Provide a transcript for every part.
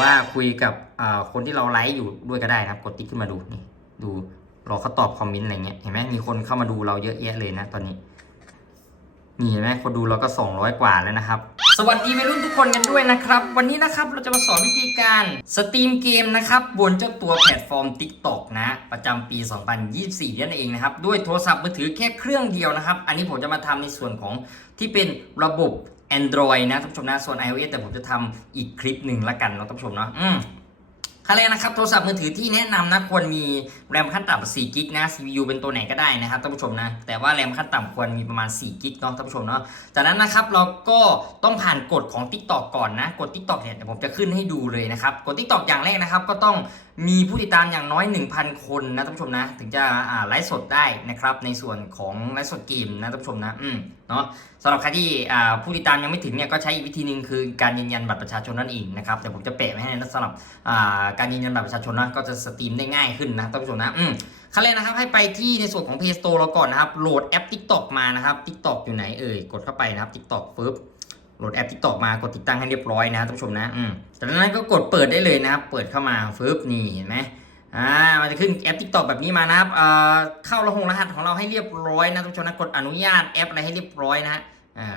ว่าคุยกับคนที่เราไลฟ์อยู่ด้วยก็ได้นะครับ กดติ๊กขึ้นมาดูนี่ดูรอเขาตอบคอมเมนต์อะไรเงี้ยเห็นไหมมีคนเข้ามาดูเราเยอะแยะเลยนะตอนนี้นี่เห็นไหมคนดูเราก็ 200 กว่าแล้วนะครับ สวัสดีวัยรุ่นทุกคนกันด้วยนะครับ วันนี้นะครับเราจะมาสอนวิธีการสตรีมเกมนะครับบนเจ้าตัวแพลตฟอร์ม TikTok นะ ประจำปี 2024นั่นเองนะครับ ด้วยโทรศัพท์มือถือแค่เครื่องเดียวนะครับ อันนี้ผมจะมาทำในส่วนของที่เป็นระบบ Android นะท่านผู้ชมนะ ส่วน iOS แต่ผมจะทำอีกคลิปหนึ่งละกันเนาะท่านผู้ชมเนาะอืมขั้นแรกนะครับโทรศัพท์มือถือที่แนะนำนะควรมีแรมขั้นต่ำ4กิกนะ CPU เป็นตัวไหนก็ได้นะครับท่านผู้ชมนะแต่ว่าแรมขั้นต่ำควรมีประมาณ4กิกเนาะท่านผู้ชมเนาะจากนั้นนะครับเราก็ต้องผ่านกฎของ TikTok ก่อนนะกฎ TikTok เนี่ยเดี๋ยวผมจะขึ้นให้ดูเลยนะครับกฎ TikTok อย่างแรกนะครับก็ต้องมีผู้ติดตามอย่างน้อย 1,000 คนนะท่านผู้ชมนะ ถึงจะไลฟ์สดได้นะครับในส่วนของไลฟ์สดเกมนะท่านผู้ชมนะอืม เนาะสำหรับใครที่ผู้ติดตามยังไม่ถึงเนี่ยก็ใช้อีกวิธีหนึ่งคือการยืนยันบัตรประชาชนนั่นเองนะครับแต่ผมจะแปะไว้ให้นะสำหรับการยืนยันบัตรประชาชนนะก็จะสตรีมได้ง่ายขึ้นนะท่านผู้ชมนะอืมขั้นแรกนะครับให้ไปที่ในส่วนของ Play Store เราก่อนนะครับโหลดแอป TikTok มานะครับ TikTok อยู่ไหนเอ่ยกดเข้าไปนะครับ TikTok ปึ๊บโหลดแอป TikTok มากดติดตั้งให้เรียบร้อยนะท่านผู้ชมนะอืมจากนั้นก็กดเปิดได้เลยนะครับเปิดเข้ามาปึ๊บนี่เห็นไหม อ่ามันจะขึ้นแอป TikTok แบบนี้มานะครับอ่าเข้ารหัสรหัสของเราให้เรียบร้อยนะท่านผู้ชมนะกดอนุญาตแอปอะไรให้เรียบร้อยนะฮะอ่า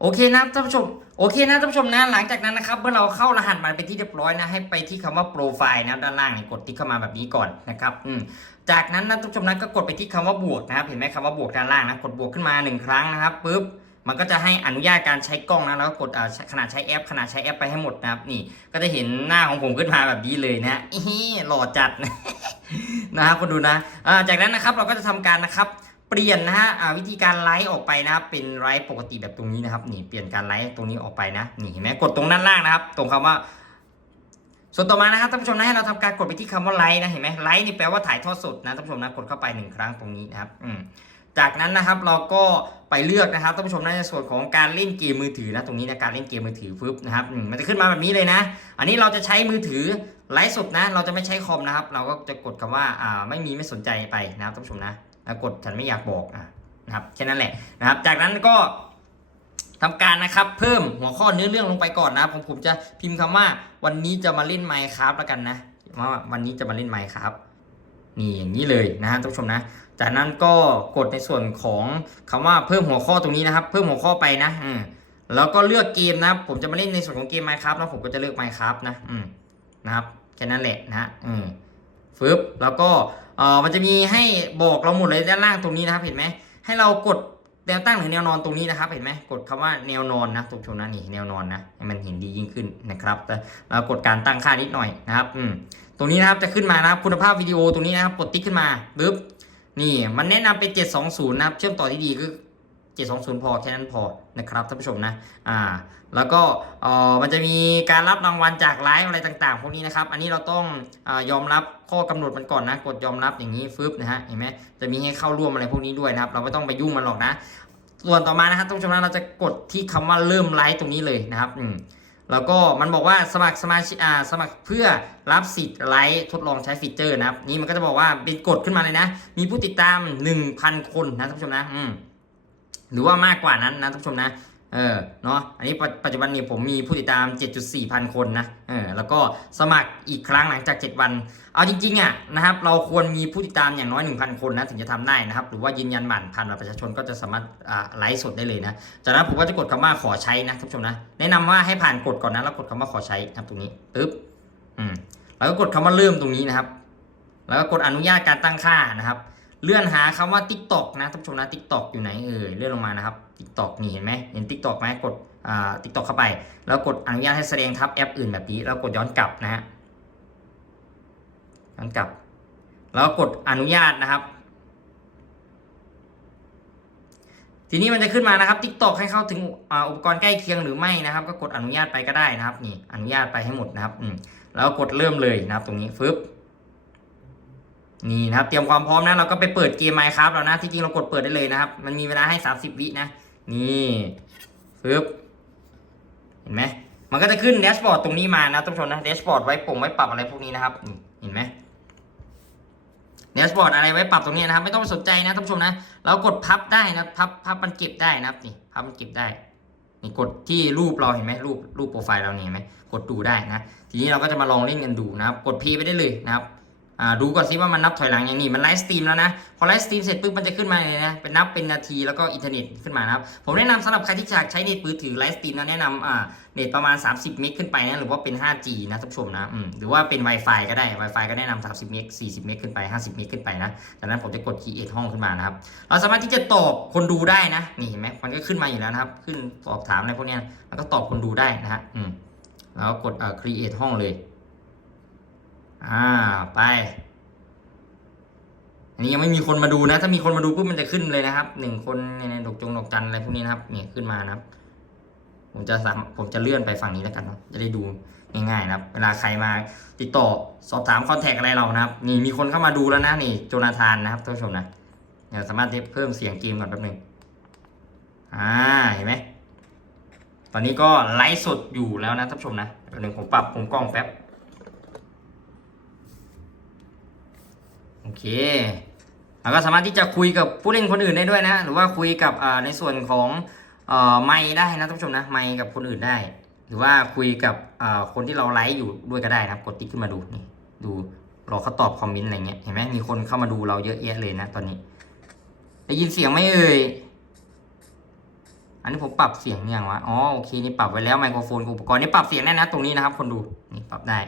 โอเคนะท่านผู้ชมโอเคนะท่านผู้ชมนะหลังจากนั้นนะครับเมื่อเราเข้ารหัสมันเป็นที่เรียบร้อยนะให้ไปที่คำว่าโปรไฟล์นะด้านล่างกดติ๊กเข้ามาแบบนี้ก่อนนะครับอืมจากนั้นนะท่านผู้ชมนะก็กดไปที่คำว่าบวกนะครับเห็นไหมคำว่าบวกด้านล่างนะกดบวกขึ้นมาหนึ่งครั้งนะครับปุ๊บ มันก็จะให้อนุญาตการใช้กล้องนะแล้วก็กดขนาดใช้แอป ขนาดใช้แอปไปให้หมดนะครับนี่ ก็จะเห็นหน้าของผมขึ้นมาแบบนี้เลยนะอีหล่อจัดนะครับคนดูนะจากนั้นนะครับเราก็จะทำการนะครับเปลี่ยนนะฮะวิธีการไลฟ์ออกไปนะครับเป็นไลฟ์ปกติแบบตรงนี้นะครับนี่เปลี่ยนการไลฟ์ตรงนี้ออกไปนะนี่เห็นไหมกดตรงด้านล่างนะครับ ตรงคำว่าส่วนต่อมานะครับท่านผู้ชมนะให้เราทำการกดไปที่คำว่าไลฟ์นะเห็นไหมไลฟ์นี่แปลว่าถ่ายทอดสดนะท่านผู้ชมนะกดเข้าไปหนึ่งครั้งตรงนี้นะครับอืม จากนั้นนะครับเราก็ไปเลือกนะครับท่านผู้ชมนะในส่วนของการเล่นเกมมือถือนะตรงนี้นะการเล่นเกมมือถือฟึบนะครับมันจะขึ้นมาแบบนี้เลยนะ อันนี้เราจะใช้มือถือไลฟ์สดนะ เราจะไม่ใช้คอมนะครับ เราก็จะกดคำว่าอ่าไม่มีไม่สนใจไปนะครับท่านผู้ชมนะกดฉันไม่อยากบอกอะนะครับแค่นั้นแหละนะครับ จากนั้นก็ทำการนะครับเพิ่มหัวข้อเนื้อเรื่องลงไปก่อนนะผมผมจะพิมพ์คำว่าวันนี้จะมาเล่นไมค์ครับแล้วกันนะว่าวันนี้จะมาเล่นไมค์ครับ นี่อย่างนี้เลยนะฮะท่านผู้ชมนะ จากนั้นก็กดในส่วนของคำว่าเพิ่มหัวข้อตรงนี้นะครับ เพิ่มหัวข้อไปนะอืมแล้วก็เลือกเกมนะ ผมจะมาเล่นในส่วนของเกม Minecraft แล้วผมก็จะเลือก Minecraft นะอืมนะครับแค่นั้นแหละนะฮะอืมฟึบแล้วก็เออมันจะมีให้บอกเราหมดเลยด้านล่างตรงนี้นะครับเห็นไหมให้เรากดแนวตั้งหรือแนวนอนตรงนี้นะครับเห็นไหมกดคำว่าแนวนอนนะตรงชมนะนี่แนวนอนนะให้มันเห็นดียิ่งขึ้นนะครับแต่เรากดการตั้งค่านิดหน่อยนะครับอืม รงนี้นะครับจะขึ้นมานะครับคุณภาพวิดีโอตรงนี้นะครับกดติ๊กขึ้นมาปึ๊บนี่มันแนะนำเป็น 720 นะครับ เชื่อมต่อที่ดีคือ 720 พอแค่นั้นพอนะครับท่านผู้ชมนะอ่าแล้วก็เอ่อมันจะมีการรับรางวัลจากไลฟ์อะไรต่างๆ พวกนี้นะครับ อันนี้เราต้องอยอมรับข้อกำหนดมันก่อนนะ กดยอมรับอย่างนี้ฟึบนะฮะเห็นไหมจะมีให้เข้าร่วมอะไรพวกนี้ด้วยนะครับ เราไม่ต้องไปยุ่งมันหรอกนะ ส่วนต่อมานะครับท่านผู้ชมนะเราจะกดที่คำว่าเริ่มไลฟ์ตรงนี้เลยนะครับอืม แล้วก็มันบอกว่าสมัครสมาชิกอ่าสมัครเพื่อรับสิทธิ์ไลฟ์ทดลองใช้ฟีเจอร์นะครับ นี่มันก็จะบอกว่าเป็นกดขึ้นมาเลยนะ มีผู้ติดตาม 1,000 คนนะท่านผู้ชมนะ อืมหรือว่ามากกว่านั้นนะท่านผู้ชมนะ เออเนาะอันนี้ปัจจุบันนี้ผมมีผู้ติดตาม 7.4 พันคนนะเออแล้วก็สมัครอีกครั้งหลังจาก 7 วัน เอาจริงๆอะนะครับเราควรมีผู้ติดตามอย่างน้อย 1,000 คนนะถึงจะทำได้นะครับ หรือว่ายืนยันบัตรผ่านบัตรประชาชนก็จะสามารถไลฟ์สดได้เลยนะจากนั้นผมก็จะกดคำว่าขอใช้นะท่านผู้ชมนะแนะนำว่าให้ผ่านกดก่อนนะแล้วกดคำว่าขอใช้นะตรงนี้ปึ๊บอืมแล้วก็กดคำว่าเริ่มตรงนี้นะครับ แล้วก็กดอนุญาตการตั้งค่านะครับ เลื่อนหาคำว่า TikTok นะท่านผู้ชมนะ TikTok อยู่ไหนเอ่ยเลื่อนลงมานะครับ TikTok นี่เห็นไหมเห็น TikTok ไหมกดอ่า TikTok เข้าไป แล้วกดอนุญาตให้แสดงทับแอปอื่นแบบนี้ แล้วกดย้อนกลับนะฮะย้อนกลับ แล้วกดอนุญาตนะครับ ทีนี้มันจะขึ้นมานะครับ TikTok ให้เข้าถึงอ่าอุปกรณ์ใกล้เคียงหรือไม่นะครับ ก็กดอนุญาตไปก็ได้นะครับ นี่อนุญาตไปให้หมดนะครับ อืมแล้วกดเริ่มเลยนะครับ ตรงนี้ฟึบ นี่นะครับ เตรียมความพร้อมนะเราก็ไปเปิดเกม Minecraft แล้วนะที่จริงเรากดเปิดได้เลยนะครับ มันมีเวลาให้ 30 วินะ นี่ปึ๊บเห็นไหมมันก็จะขึ้นแดชบอร์ดตรงนี้มานะท่านผู้ชมนะแดชบอร์ดไว้ปุ่มไว้ปรับอะไรพวกนี้นะครับเห็นไหมแดชบอร์ดอะไรไว้ปรับตรงนี้นะครับ ไม่ต้องไปสนใจนะท่านผู้ชมนะเรากดพับได้นะพับพับมันเก็บได้นะครับนี่พับมันเก็บได้นี่กดที่รูปเราเห็นไหมรูปรูปโปรไฟล์เราเนี่ยเห็นไหมกดดูได้นะ ทีนี้เราก็จะมาลองเล่นกันดูนะครับ กด P ไปได้เลยนะครับ ดูก่อนซิว่ามันนับถอยหลังอย่างนี้มันไลฟ์สตรีมแล้วนะ พอไลฟ์สตรีมเสร็จปุ๊บมันจะขึ้นมาเลยนะเป็นนับเป็นนาทีแล้วก็อินเทอร์เน็ตขึ้นมานะครับ ผมแนะนำสำหรับใครที่อยากใช้เน็ตมือถือไลฟ์สตรีมนะแนะนำอ่าเน็ตประมาณ 30 เมกขึ้นไปนะหรือว่าเป็น 5G นะท่านผู้ชมนะอืมหรือว่าเป็น Wi-Fi ก็ได้ Wi-Fi ก็แนะนำ30 เมก40 เมกขึ้นไป 50 เมกขึ้นไปนะจากนั้นผมจะกด create ห้องขึ้นมานะครับเราสามารถที่จะตอบคนดูได้นะนี่เห็นไหมมันก็ขึ้นมาอยู่แล้วนะครับขึ้นสอบถามอะไรพวกเนี้ยแล้วก็ตอบคนดูได้นะฮะอืมแล้วก็กดเอ่อ create ห้องเลย อ่าไป อันนี้ยังไม่มีคนมาดูนะ ถ้ามีคนมาดูปุ๊บมันจะขึ้นเลยนะครับหนึ่งคนในดอกจงดอกจันอะไรพวกนี้นะครับเนี่ยขึ้นมานะครับ ผมจะสามผมจะเลื่อนไปฝั่งนี้แล้วกันเนาะจะได้ดูง่ายๆนะครับ เวลาใครมาติดต่อสอบถามคอนแทคอะไรเรานะครับ นี่มีคนเข้ามาดูแล้วนะนี่โจนาธานนะครับท่านผู้ชมนะเดี๋ยวสามารถเพิ่มเสียงเกมก่อนแป๊บหนึงอ่าเห็นไหมตอนนี้ก็ไลฟ์สดอยู่แล้วนะท่านผู้ชมนะแป๊บหนึงผมปรับผมกล้องแป๊บ โอเคแล้วก็สามารถที่จะคุยกับผู้เล่นคนอื่นได้ด้วยนะ หรือว่าคุยกับในส่วนของไมค์ได้นะท่านผู้ชมนะไมค์กับคนอื่นได้ หรือว่าคุยกับคนที่เราไลฟ์อยู่ด้วยก็ได้นะกดติ๊กขึ้นมาดูนี่ดูรอเขาตอบคอมเมนต์อะไรเงี้ยเห็นไหมมีคนเข้ามาดูเราเยอะแยะเลยนะตอนนี้ได้ยินเสียงไหมเอ่ยอันนี้ผมปรับเสียงยังวะอ๋อโอเคนี่ปรับไว้แล้วไมโครโฟนอุปกรณ์นี่ปรับเสียงได้นะ ตรงนี้นะครับ คนดูนี่ปรับได้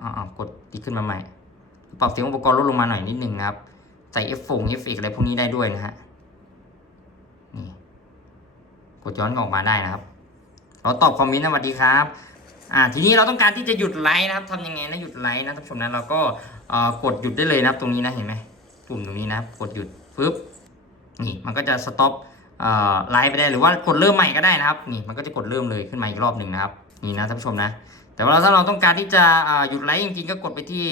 อ๋อกดติ๊กขึ้นมาใหม่ ปรับเสียงอุปกรณ์ลดลงมาหน่อยนิดนึงนะครับ ใส่เอฟฟงเอฟเฟกอะไรพวกนี้ได้ด้วยนะฮะนี่กดย้อนออกมาได้นะครับ เราตอบคอมเมนต์นะสวัสดีครับอ่าทีนี้เราต้องการที่จะหยุดไลฟ์นะครับทำยังไงนะหยุดไลฟ์นะท่านผู้ชมนะเราก็กดหยุดได้เลยนะครับ ตรงนี้นะเห็นไหมปุ่มตรงนี้นะครับกดหยุดปึ๊บนี่มันก็จะสต็อปไลฟ์ไปได้หรือว่ากดเริ่มใหม่ก็ได้นะครับนี่มันก็จะกดเริ่มเลยขึ้นมาอีกรอบหนึ่งนะครับนี่นะท่านผู้ชมนะ แต่ว่าถ้าเราต้องการที่จะหยุดไลฟ์จริงๆก็กดไปที่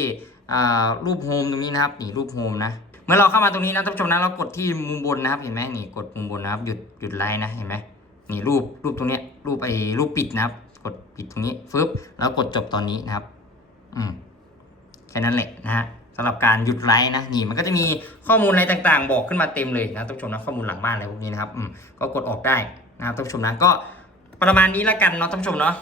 รูปโฮมตรงนี้นะครับนี่รูปโฮมนะเมื่อเราเข้ามาตรงนี้นะท่านผู้ชมนะเรากดที่มุมบนนะครับเห็นไหมนี่กดมุมบนนะครับหยุดหยุดไลฟ์นะเห็นไหมนี่รูปรูปตรงนี้รูปไอ้รูปปิดนะครับ กดปิดตรงนี้ฟึบแล้วกดจบตอนนี้นะครับ อืมแค่นั้นแหละนะฮะสำหรับการหยุดไลฟ์นะนี่มันก็จะมีข้อมูลอะไรต่างๆ บอกขึ้นมาเต็มเลยนะท่านผู้ชมนะข้อมูลหลังบ้านอะไรพวกนี้นะครับอืมก็กดออกได้นะครับท่านผู้ชมนะก็ประมาณนี้ละกันเนาะท่านผู้ชมเนาะ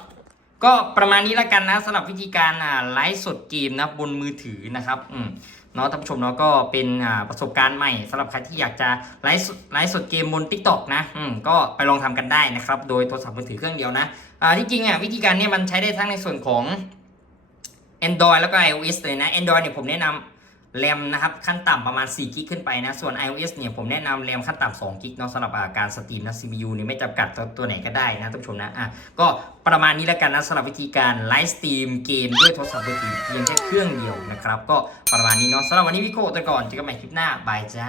ก็ประมาณนี้ละกันนะสำหรับวิธีการอ่าไลฟ์สดเกมนะบนมือถือนะครับอืมเนาะท่านผู้ชมเนาะก็เป็นอ่าประสบการณ์ใหม่สำหรับใครที่อยากจะไลฟ์ไลฟ์สดเกมบน Tik t o อกนะอืมก็ไปลองทำกันได้นะครับ โดยโทรศัพท์มือถือเครื่องเดียวนะอ่าที่จริงอะวิธีการเนี่ยมันใช้ได้ทั้งในส่วนของ Android แล้วก็ iOS เลยนะ Android เนี่ยผมแนะนำ แรมนะครับขั้นต่ำประมาณ4กิกขึ้นไปนะ ส่วน iOS เนี่ยผมแนะนำแรมขั้นต่ำ2กิกเนาะสำหรับการสตรีมนะ CPU เนี่ยไม่จำกัดตัวตัวไหนก็ได้นะท่านผู้ชมนะอะก็ประมาณนี้แล้วกันนะสำหรับวิธีการไลฟ์สตรีมเกมด้วยโทรศัพท์มือถือเพียงแค่เครื่องเดียวนะครับ ก็ประมาณนี้เนาะสำหรับวันนี้พี่โก้ตัวก่อนเจอกันใหม่คลิปหน้าบายจ้า